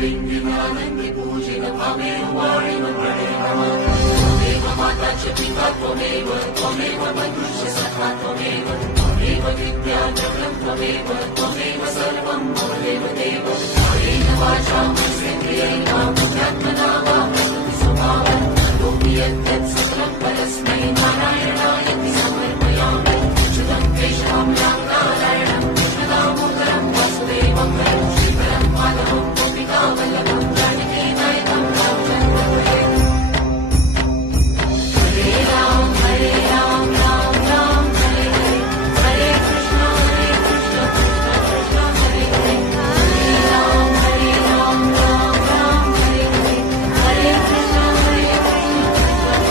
लिंगिनानंदी पूजित भावेव वाणिव प्रणय नमः त्वमेव माता च पिता त्वमेव त्वमेव मनुष्य सखा त्वमेव त्वमेव विद्या जगं त्वमेव त्वमेव सर्वं त्वमेव देव कायेन वाचा मनसेन्द्रियैर्वा बुद्ध्यात्मना वा प्रकृतिस्वभावात् करोमि यत्